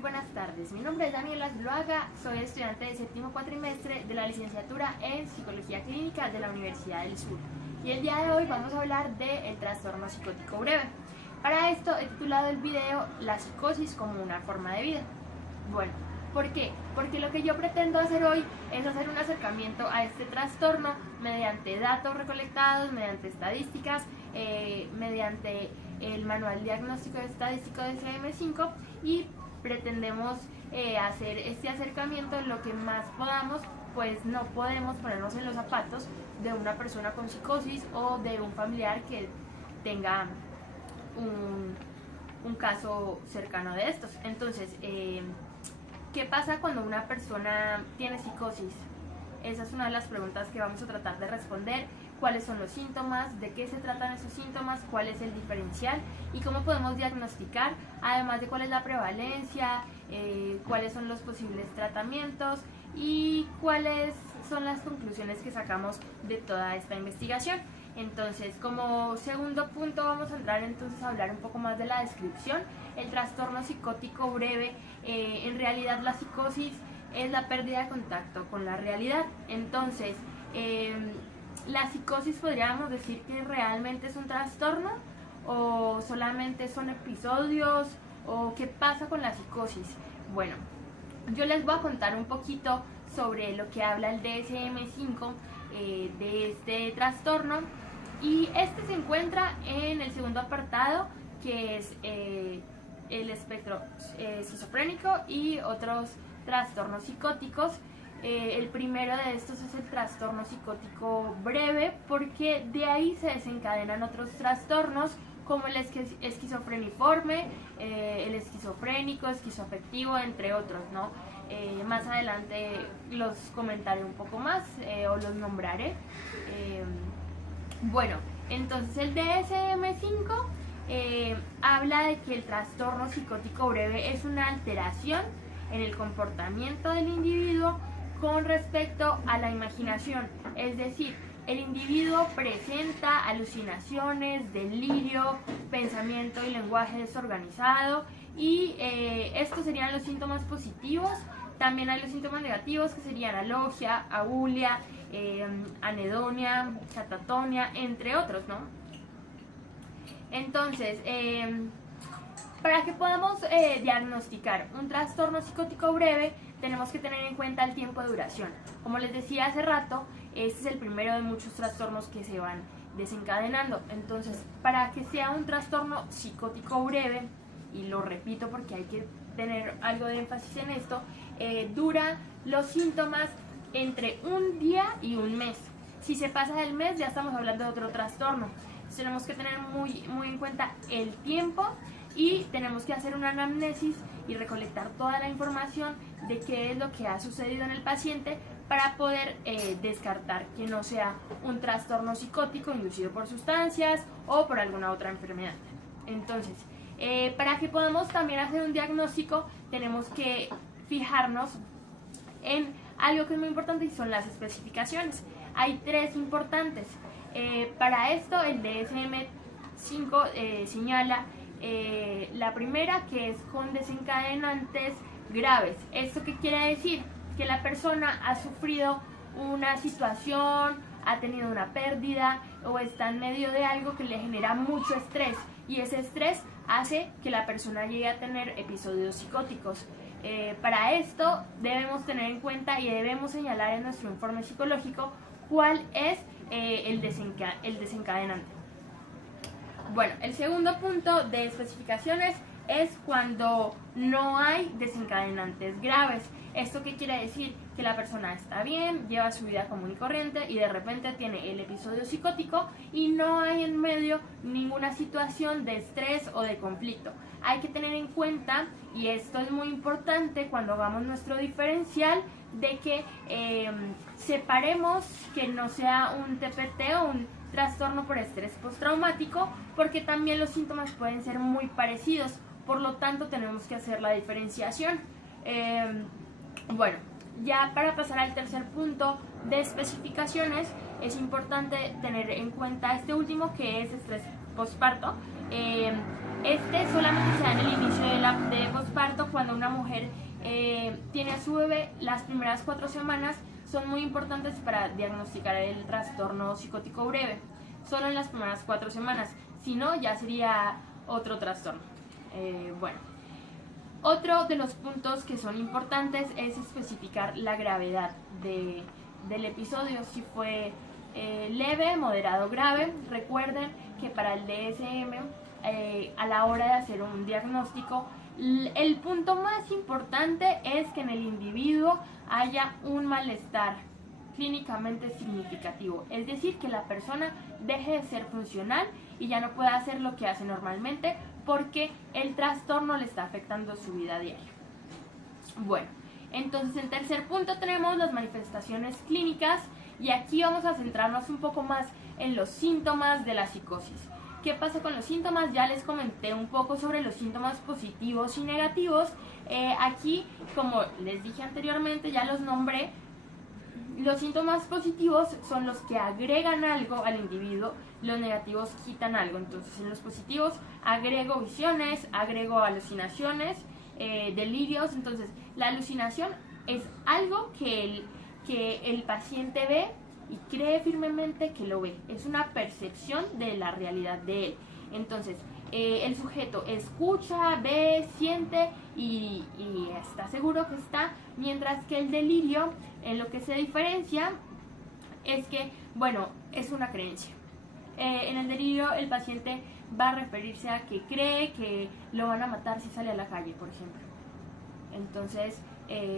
buenas tardes. Mi nombre es Daniela Zuluaga, soy estudiante de séptimo cuatrimestre de la licenciatura en Psicología Clínica de la Universidad del Sur. Y el día de hoy vamos a hablar del trastorno psicótico breve. Para esto he titulado el video La psicosis como una forma de vida. Bueno, ¿por qué? Porque lo que yo pretendo hacer hoy es hacer un acercamiento a este trastorno mediante datos recolectados, mediante estadísticas, mediante el manual diagnóstico estadístico de DSM-5 y pretendemos hacer este acercamiento lo que más podamos, pues no podemos ponernos en los zapatos de una persona con psicosis o de un familiar que tenga un caso cercano de estos. Entonces, ¿qué pasa cuando una persona tiene psicosis? Esa es una de las preguntas que vamos a tratar de responder. ¿Cuáles son los síntomas? ¿De qué se tratan esos síntomas? ¿Cuál es el diferencial? ¿Y cómo podemos diagnosticar? Además de cuál es la prevalencia, cuáles son los posibles tratamientos y cuáles son las conclusiones que sacamos de toda esta investigación. Entonces, como segundo punto vamos a entrar entonces a hablar un poco más de la descripción. El trastorno psicótico breve, en realidad la psicosis es la pérdida de contacto con la realidad. Entonces, la psicosis podríamos decir que realmente es un trastorno o solamente son episodios o qué pasa con la psicosis. Bueno, yo les voy a contar un poquito sobre lo que habla el DSM-5 de este trastorno y este se encuentra en el segundo apartado, que es el espectro esquizofrénico y otros trastornos psicóticos. El primero de estos es el trastorno psicótico breve, porque de ahí se desencadenan otros trastornos como el esquizofreniforme, el esquizofrénico, esquizoafectivo, entre otros, ¿no? Más adelante los comentaré un poco más o los nombraré. Bueno, entonces el DSM-5 habla de que el trastorno psicótico breve es una alteración en el comportamiento del individuo con respecto a la imaginación, es decir, el individuo presenta alucinaciones, delirio, pensamiento y lenguaje desorganizado y estos serían los síntomas positivos. También hay los síntomas negativos que serían alogia, abulia, anedonia, catatonia, entre otros, ¿no? Entonces, para que podamos diagnosticar un trastorno psicótico breve, tenemos que tener en cuenta el tiempo de duración. Como les decía hace rato, este es el primero de muchos trastornos que se van desencadenando. Entonces, para que sea un trastorno psicótico breve, y lo repito porque hay que tener algo de énfasis en esto, dura los síntomas entre un día y un mes. Si se pasa del mes, ya estamos hablando de otro trastorno. Entonces, tenemos que tener muy en cuenta el tiempo y tenemos que hacer una anamnesis y recolectar toda la información de qué es lo que ha sucedido en el paciente para poder descartar que no sea un trastorno psicótico inducido por sustancias o por alguna otra enfermedad. Entonces, para que podamos también hacer un diagnóstico, tenemos que fijarnos en algo que es muy importante y son las especificaciones. Hay tres importantes. Para esto el DSM-5 señala la primera, que es con desencadenantes graves. ¿Esto qué quiere decir? Que la persona ha sufrido una situación, ha tenido una pérdida o está en medio de algo que le genera mucho estrés y ese estrés hace que la persona llegue a tener episodios psicóticos. Para esto debemos tener en cuenta y debemos señalar en nuestro informe psicológico cuál es el desencadenante. Bueno, el segundo punto de especificaciones es cuando no hay desencadenantes graves. ¿Esto qué quiere decir? Que la persona está bien, lleva su vida común y corriente y de repente tiene el episodio psicótico y no hay en medio ninguna situación de estrés o de conflicto. Hay que tener en cuenta, y esto es muy importante cuando hagamos nuestro diferencial, de que separemos que no sea un TPT o un trastorno por estrés postraumático, porque también los síntomas pueden ser muy parecidos, por lo tanto tenemos que hacer la diferenciación. Bueno, ya para pasar al tercer punto de especificaciones, es importante tener en cuenta este último, que es estrés postparto. Este solamente se da en el inicio de posparto, cuando una mujer tiene a su bebé. Las primeras 4 semanas son muy importantes para diagnosticar el trastorno psicótico breve, solo en las primeras 4 semanas, si no ya sería otro trastorno. Bueno, otro de los puntos que son importantes es especificar la gravedad del episodio, si fue leve, moderado, grave. Recuerden que para el DSM, a la hora de hacer un diagnóstico, el punto más importante es que en el individuo haya un malestar clínicamente significativo, es decir, que la persona deje de ser funcional y ya no pueda hacer lo que hace normalmente porque el trastorno le está afectando su vida diaria. Bueno, entonces en tercer punto tenemos las manifestaciones clínicas, y aquí vamos a centrarnos un poco más en los síntomas de la psicosis. ¿Qué pasa con los síntomas? Ya les comenté un poco sobre los síntomas positivos y negativos. Aquí, como les dije anteriormente, ya los nombré. Los síntomas positivos son los que agregan algo al individuo, los negativos quitan algo. Entonces, en los positivos agrego visiones, agrego alucinaciones, delirios. Entonces, la alucinación es algo que el paciente ve y cree firmemente que lo ve. Es una percepción de la realidad de él. Entonces, el sujeto escucha, ve, siente y está seguro que está, mientras que el delirio, en lo que se diferencia, es que, bueno, es una creencia. En el delirio, el paciente va a referirse a que cree que lo van a matar si sale a la calle, por ejemplo. Entonces,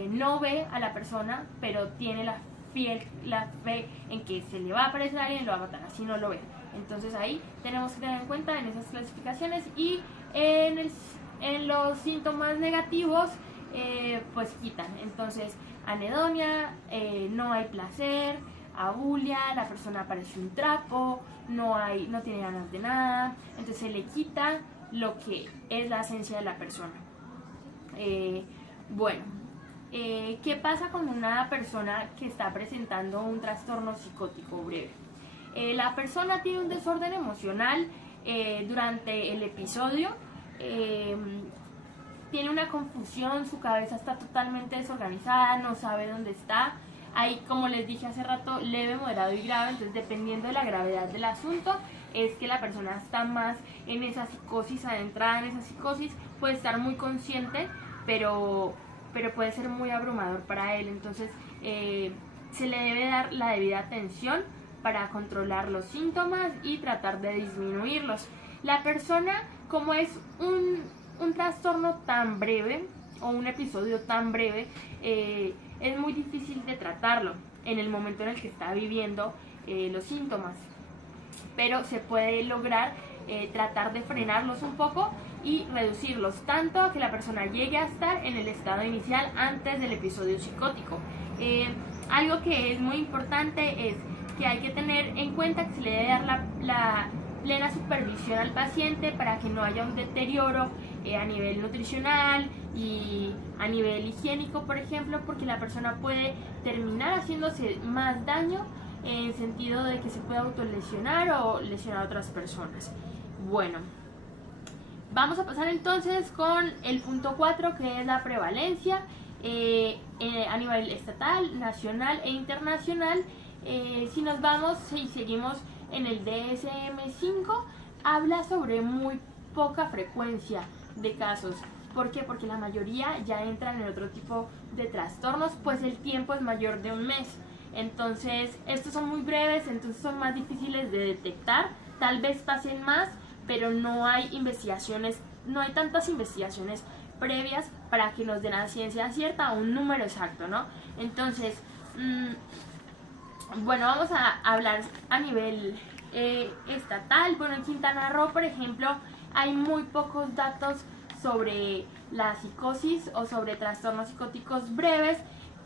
no ve a la persona, pero tiene la fe en que se le va a aparecer a alguien y lo va a matar, así no lo ve. Entonces ahí tenemos que tener en cuenta en esas clasificaciones. Y en los síntomas negativos, pues quitan. Entonces, anedonia, no hay placer, abulia, la persona parece un trapo, no tiene ganas de nada. Entonces se le quita lo que es la esencia de la persona. Bueno, ¿qué pasa con una persona que está presentando un trastorno psicótico breve? La persona tiene un desorden emocional durante el episodio, tiene una confusión, su cabeza está totalmente desorganizada, no sabe dónde está. Hay, como les dije hace rato, leve, moderado y grave. Entonces, dependiendo de la gravedad del asunto, es que la persona está más en esa psicosis, adentrada en esa psicosis. Puede estar muy consciente, pero puede ser muy abrumador para él. Entonces, se le debe dar la debida atención para controlar los síntomas y tratar de disminuirlos. La persona, como es un trastorno tan breve o un episodio tan breve, es muy difícil de tratarlo en el momento en el que está viviendo los síntomas, pero se puede lograr tratar de frenarlos un poco y reducirlos, tanto a que la persona llegue a estar en el estado inicial antes del episodio psicótico. Algo que es muy importante es que hay que tener en cuenta que se le debe dar la plena supervisión al paciente para que no haya un deterioro a nivel nutricional y a nivel higiénico, por ejemplo, porque la persona puede terminar haciéndose más daño en el sentido de que se puede autolesionar o lesionar a otras personas. Bueno, vamos a pasar entonces con el punto 4, que es la prevalencia a nivel estatal, nacional e internacional. Si nos vamos y seguimos en el DSM-5, habla sobre muy poca frecuencia de casos. ¿Por qué? Porque la mayoría ya entran en otro tipo de trastornos, pues el tiempo es mayor de un mes. Entonces, estos son muy breves, entonces son más difíciles de detectar. Tal vez pasen más, pero no hay tantas investigaciones previas para que nos den a ciencia cierta un número exacto, ¿no? Entonces, bueno, vamos a hablar a nivel estatal. Bueno, en Quintana Roo, por ejemplo, hay muy pocos datos sobre la psicosis o sobre trastornos psicóticos breves,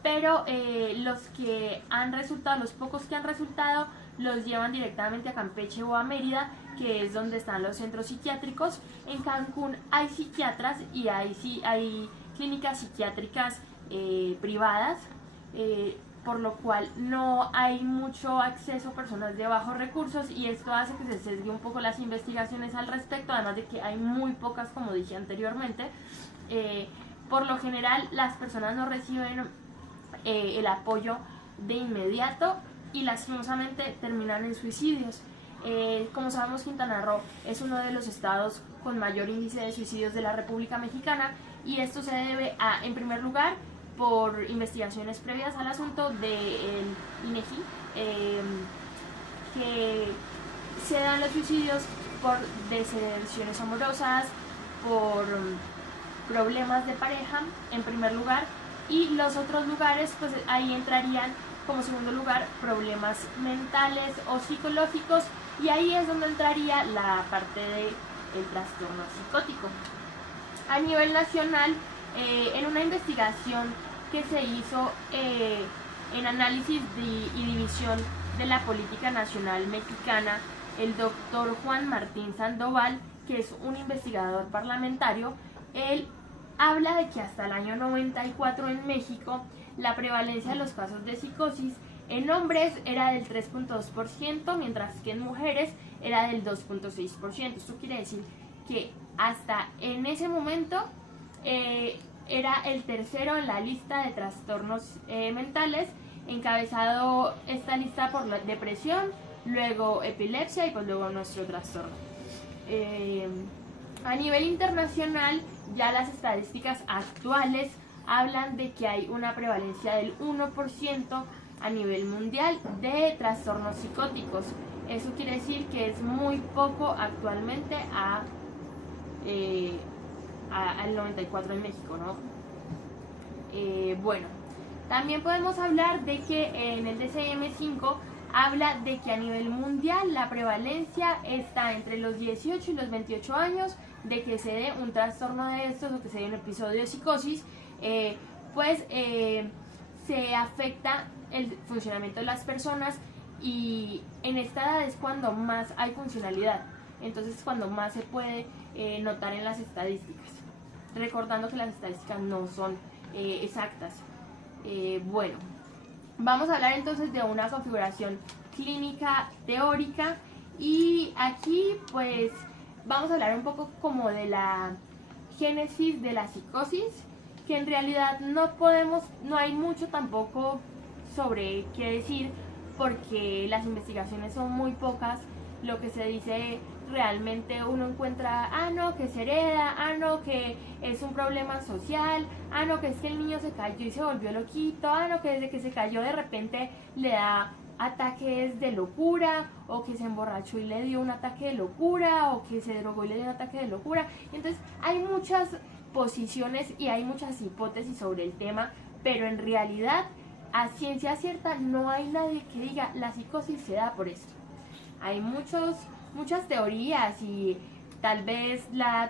pero los pocos que han resultado, los llevan directamente a Campeche o a Mérida, que es donde están los centros psiquiátricos. En Cancún hay psiquiatras y hay clínicas psiquiátricas privadas. por lo cual no hay mucho acceso a personas de bajos recursos, y esto hace que se sesgue un poco las investigaciones al respecto, además de que hay muy pocas, como dije anteriormente. Por lo general las personas no reciben el apoyo de inmediato y lastimosamente terminan en suicidios. Como sabemos, Quintana Roo es uno de los estados con mayor índice de suicidios de la República Mexicana, y esto se debe a, en primer lugar, por investigaciones previas al asunto del INEGI, que se dan los suicidios por deserciones amorosas, por problemas de pareja, en primer lugar, y los otros lugares, pues ahí entrarían como segundo lugar problemas mentales o psicológicos, y ahí es donde entraría la parte del trastorno psicótico. A nivel nacional, en una investigación que se hizo en análisis y división de la política nacional mexicana, el doctor Juan Martín Sandoval, que es un investigador parlamentario, él habla de que hasta el año 94 en México la prevalencia de los casos de psicosis en hombres era del 3.2%, mientras que en mujeres era del 2.6%. Esto quiere decir que hasta en ese momento era el tercero en la lista de trastornos mentales, encabezado esta lista por la depresión, luego epilepsia y pues luego nuestro trastorno. A nivel internacional, ya las estadísticas actuales hablan de que hay una prevalencia del 1% a nivel mundial de trastornos psicóticos. Eso quiere decir que es muy poco actualmente al 94 en México, ¿no? Bueno, también podemos hablar de que en el DSM-5 habla de que a nivel mundial la prevalencia está entre los 18 y los 28 años de que se dé un trastorno de estos o que se dé un episodio de psicosis, se afecta el funcionamiento de las personas, y en esta edad es cuando más hay funcionalidad, entonces cuando más se puede notar en las estadísticas, recordando que las estadísticas no son exactas. Bueno, vamos a hablar entonces de una configuración clínica teórica, y aquí pues vamos a hablar un poco como de la génesis de la psicosis, que en realidad no hay mucho tampoco sobre qué decir, porque las investigaciones son muy pocas. Lo que se dice realmente, uno encuentra, no, que se hereda, no, que es un problema social, no, que es que el niño se cayó y se volvió loquito, no, que desde que se cayó de repente le da ataques de locura, o que se emborrachó y le dio un ataque de locura, o que se drogó y le dio un ataque de locura. Entonces hay muchas posiciones y hay muchas hipótesis sobre el tema, pero en realidad a ciencia cierta no hay nadie que diga la psicosis se da por esto. Hay muchas teorías, y tal vez la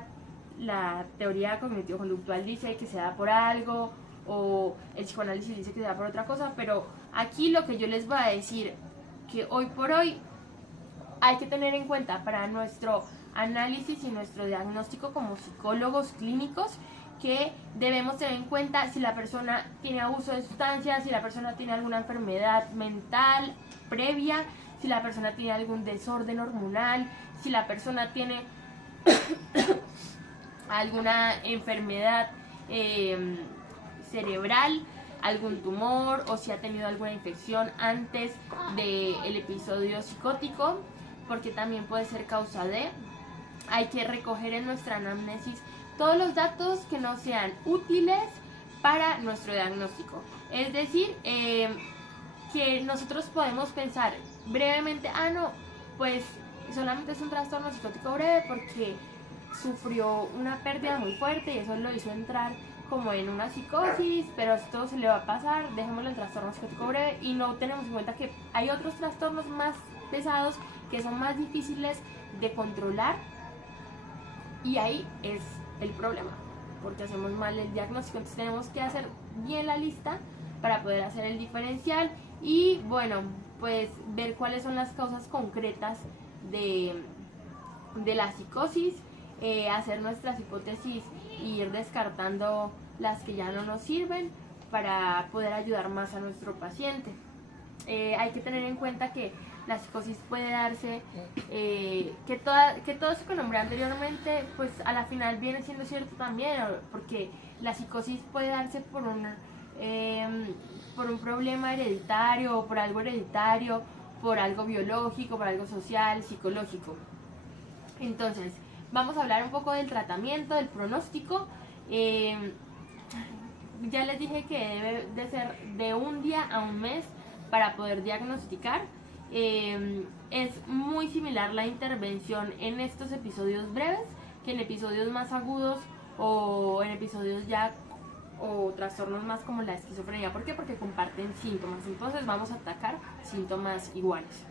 teoría cognitivo-conductual dice que se da por algo, o el psicoanálisis dice que se da por otra cosa, pero aquí lo que yo les voy a decir, que hoy por hoy hay que tener en cuenta para nuestro análisis y nuestro diagnóstico como psicólogos clínicos, que debemos tener en cuenta si la persona tiene abuso de sustancias, si la persona tiene alguna enfermedad mental previa, si la persona tiene algún desorden hormonal, si la persona tiene alguna enfermedad cerebral, algún tumor, o si ha tenido alguna infección antes del episodio psicótico, porque también puede ser causa de. Hay que recoger en nuestra anamnesis todos los datos que no sean útiles para nuestro diagnóstico. Es decir, que nosotros podemos pensar brevemente, no, pues solamente es un trastorno psicótico breve porque sufrió una pérdida muy fuerte y eso lo hizo entrar como en una psicosis, pero esto se le va a pasar, dejémoslo en trastorno psicótico breve, y no tenemos en cuenta que hay otros trastornos más pesados que son más difíciles de controlar, y ahí es el problema, porque hacemos mal el diagnóstico. Entonces tenemos que hacer bien la lista para poder hacer el diferencial y, bueno, pues ver cuáles son las causas concretas de la psicosis, hacer nuestras hipótesis e ir descartando las que ya no nos sirven para poder ayudar más a nuestro paciente. Hay que tener en cuenta que la psicosis puede darse, que todo eso que nombré anteriormente, pues a la final viene siendo cierto también, porque la psicosis puede darse por un problema hereditario, o por algo hereditario, por algo biológico, por algo social, psicológico. Entonces, vamos a hablar un poco del tratamiento, del pronóstico. Ya les dije que debe de ser de un día a un mes para poder diagnosticar. Es muy similar la intervención en estos episodios breves que en episodios más agudos o en episodios o trastornos más como la esquizofrenia. ¿Por qué? Porque comparten síntomas. Entonces vamos a atacar síntomas iguales.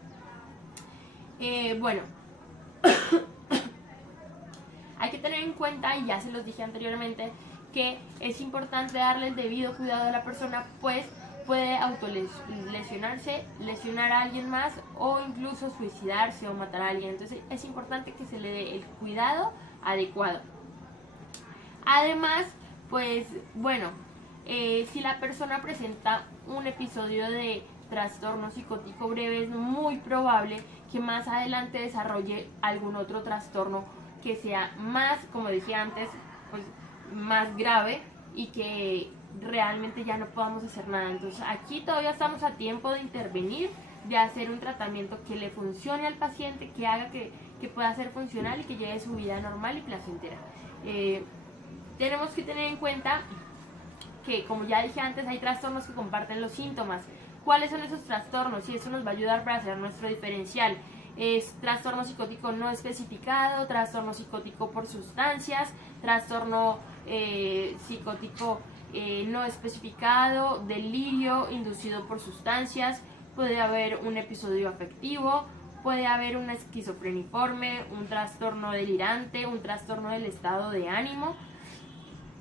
Bueno, hay que tener en cuenta, y ya se los dije anteriormente, que es importante darle el debido cuidado a la persona, pues puede autolesionarse, lesionar a alguien más o incluso suicidarse o matar a alguien. Entonces es importante que se le dé el cuidado adecuado. Además, pues bueno, si la persona presenta un episodio de trastorno psicótico breve, es muy probable que más adelante desarrolle algún otro trastorno que sea más, como dije antes, pues más grave y que realmente ya no podamos hacer nada. Entonces aquí todavía estamos a tiempo de intervenir, de hacer un tratamiento que le funcione al paciente, que haga que pueda ser funcional y que lleve su vida normal y placentera. Tenemos que tener en cuenta que, como ya dije antes, hay trastornos que comparten los síntomas. ¿Cuáles son esos trastornos? Y eso nos va a ayudar para hacer nuestro diferencial. Es trastorno psicótico no especificado, trastorno psicótico por sustancias, trastorno psicótico no especificado, delirio inducido por sustancias, puede haber un episodio afectivo, puede haber una esquizofreniforme, un trastorno delirante, un trastorno del estado de ánimo,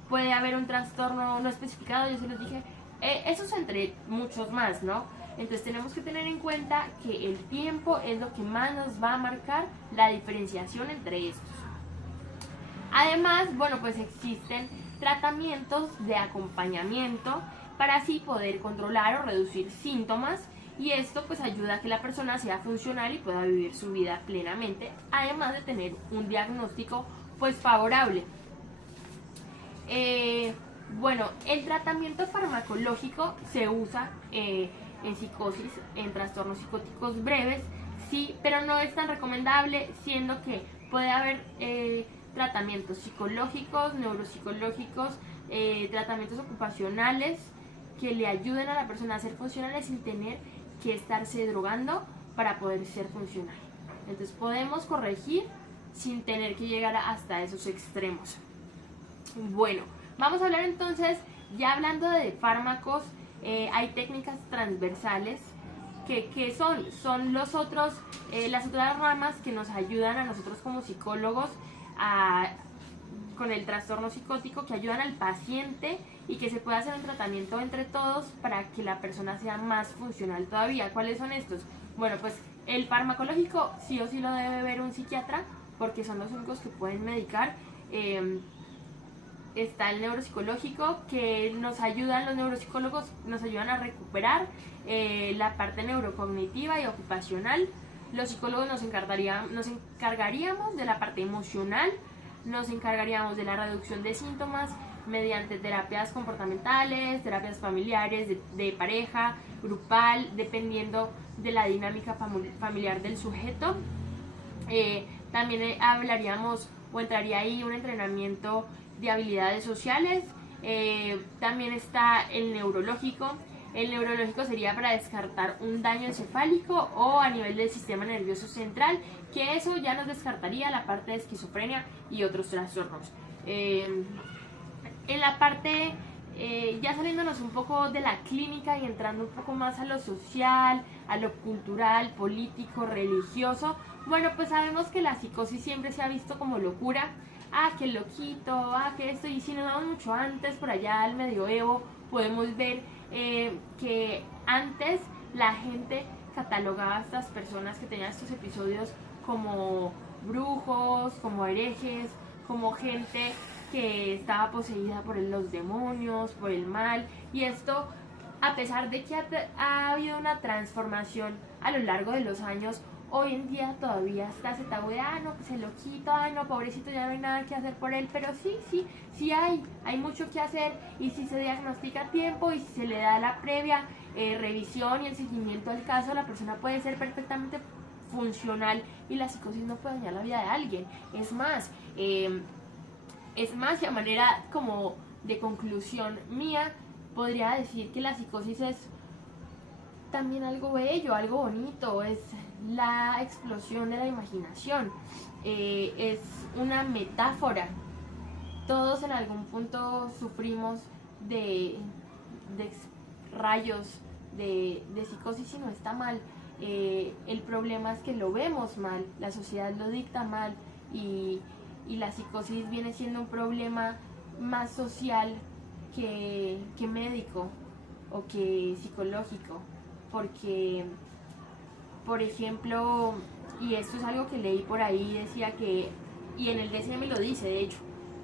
puede haber un trastorno no especificado, yo se los dije, esos entre muchos más, ¿no? Entonces tenemos que tener en cuenta que el tiempo es lo que más nos va a marcar la diferenciación entre estos. Además, bueno, pues existen tratamientos de acompañamiento para así poder controlar o reducir síntomas, y esto pues ayuda a que la persona sea funcional y pueda vivir su vida plenamente, además de tener un diagnóstico pues favorable. Bueno, el tratamiento farmacológico se usa en psicosis, en trastornos psicóticos breves, sí, pero no es tan recomendable, siendo que puede haber tratamientos psicológicos, neuropsicológicos, tratamientos ocupacionales que le ayuden a la persona a ser funcionales sin tener que estarse drogando para poder ser funcional. Entonces podemos corregir sin tener que llegar hasta esos extremos. Bueno, vamos a hablar entonces, ya hablando de fármacos, hay técnicas transversales que son las otras ramas que nos ayudan a nosotros como psicólogos con el trastorno psicótico, que ayudan al paciente y que se pueda hacer un tratamiento entre todos para que la persona sea más funcional todavía. ¿Cuáles son estos? Bueno, pues el farmacológico sí o sí lo debe ver un psiquiatra, porque son los únicos que pueden medicar. Está el neuropsicológico, que nos ayudan, los neuropsicólogos nos ayudan a recuperar la parte neurocognitiva y ocupacional. Los psicólogos nos encargaríamos de la parte emocional, nos encargaríamos de la reducción de síntomas mediante terapias comportamentales, terapias familiares, de pareja, grupal, dependiendo de la dinámica familiar del sujeto. También hablaríamos o entraría ahí un entrenamiento de habilidades sociales. También está el neurológico. El neurológico sería para descartar un daño encefálico o a nivel del sistema nervioso central, que eso ya nos descartaría la parte de esquizofrenia y otros trastornos. En la parte, ya saliéndonos un poco de la clínica y entrando un poco más a lo social, a lo cultural, político, religioso, bueno, pues sabemos que la psicosis siempre se ha visto como locura. Que loquito, que esto, y si nos vamos mucho antes, por allá al medioevo, podemos ver que antes la gente catalogaba a estas personas que tenían estos episodios como brujos, como herejes, como gente que estaba poseída por los demonios, por el mal, y esto, a pesar de que ha habido una transformación a lo largo de los años, hoy en día todavía está ese tabú de, no, pues se lo quito, no, pobrecito, ya no hay nada que hacer por él, pero sí hay mucho que hacer, y si se diagnostica a tiempo y si se le da la previa revisión y el seguimiento al caso, la persona puede ser perfectamente funcional y la psicosis no puede dañar la vida de alguien. Es más, y a manera como de conclusión mía, podría decir que la psicosis es también algo bello, algo bonito, es la explosión de la imaginación, es una metáfora. Todos en algún punto sufrimos de rayos de psicosis y no está mal. El problema es que lo vemos mal, la sociedad lo dicta mal, y la psicosis viene siendo un problema más social que médico o que psicológico, porque, por ejemplo, y esto es algo que leí por ahí, decía que, y en el DSM lo dice de hecho,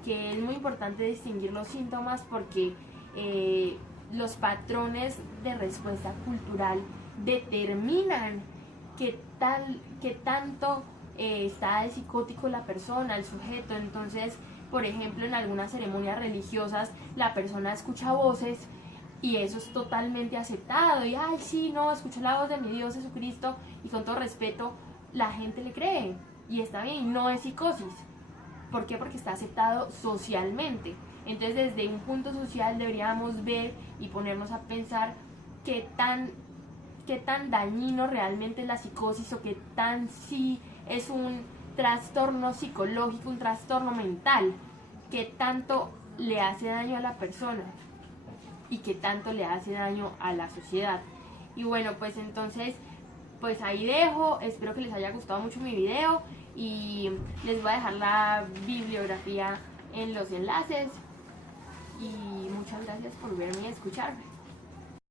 que es muy importante distinguir los síntomas porque los patrones de respuesta cultural determinan qué tanto está de psicótico la persona, el sujeto. Entonces, por ejemplo, en algunas ceremonias religiosas la persona escucha voces y eso es totalmente aceptado, y sí, no, escucho la voz de mi Dios Jesucristo, y con todo respeto la gente le cree y está bien, no es psicosis. ¿Por qué? Porque está aceptado socialmente. Entonces, desde un punto social deberíamos ver y ponernos a pensar qué tan dañino realmente es la psicosis, o qué tan sí es un trastorno psicológico, un trastorno mental, qué tanto le hace daño a la persona y qué tanto le hace daño a la sociedad. Y bueno, pues entonces, pues ahí dejo, espero que les haya gustado mucho mi video y les voy a dejar la bibliografía en los enlaces, y muchas gracias por verme y escucharme.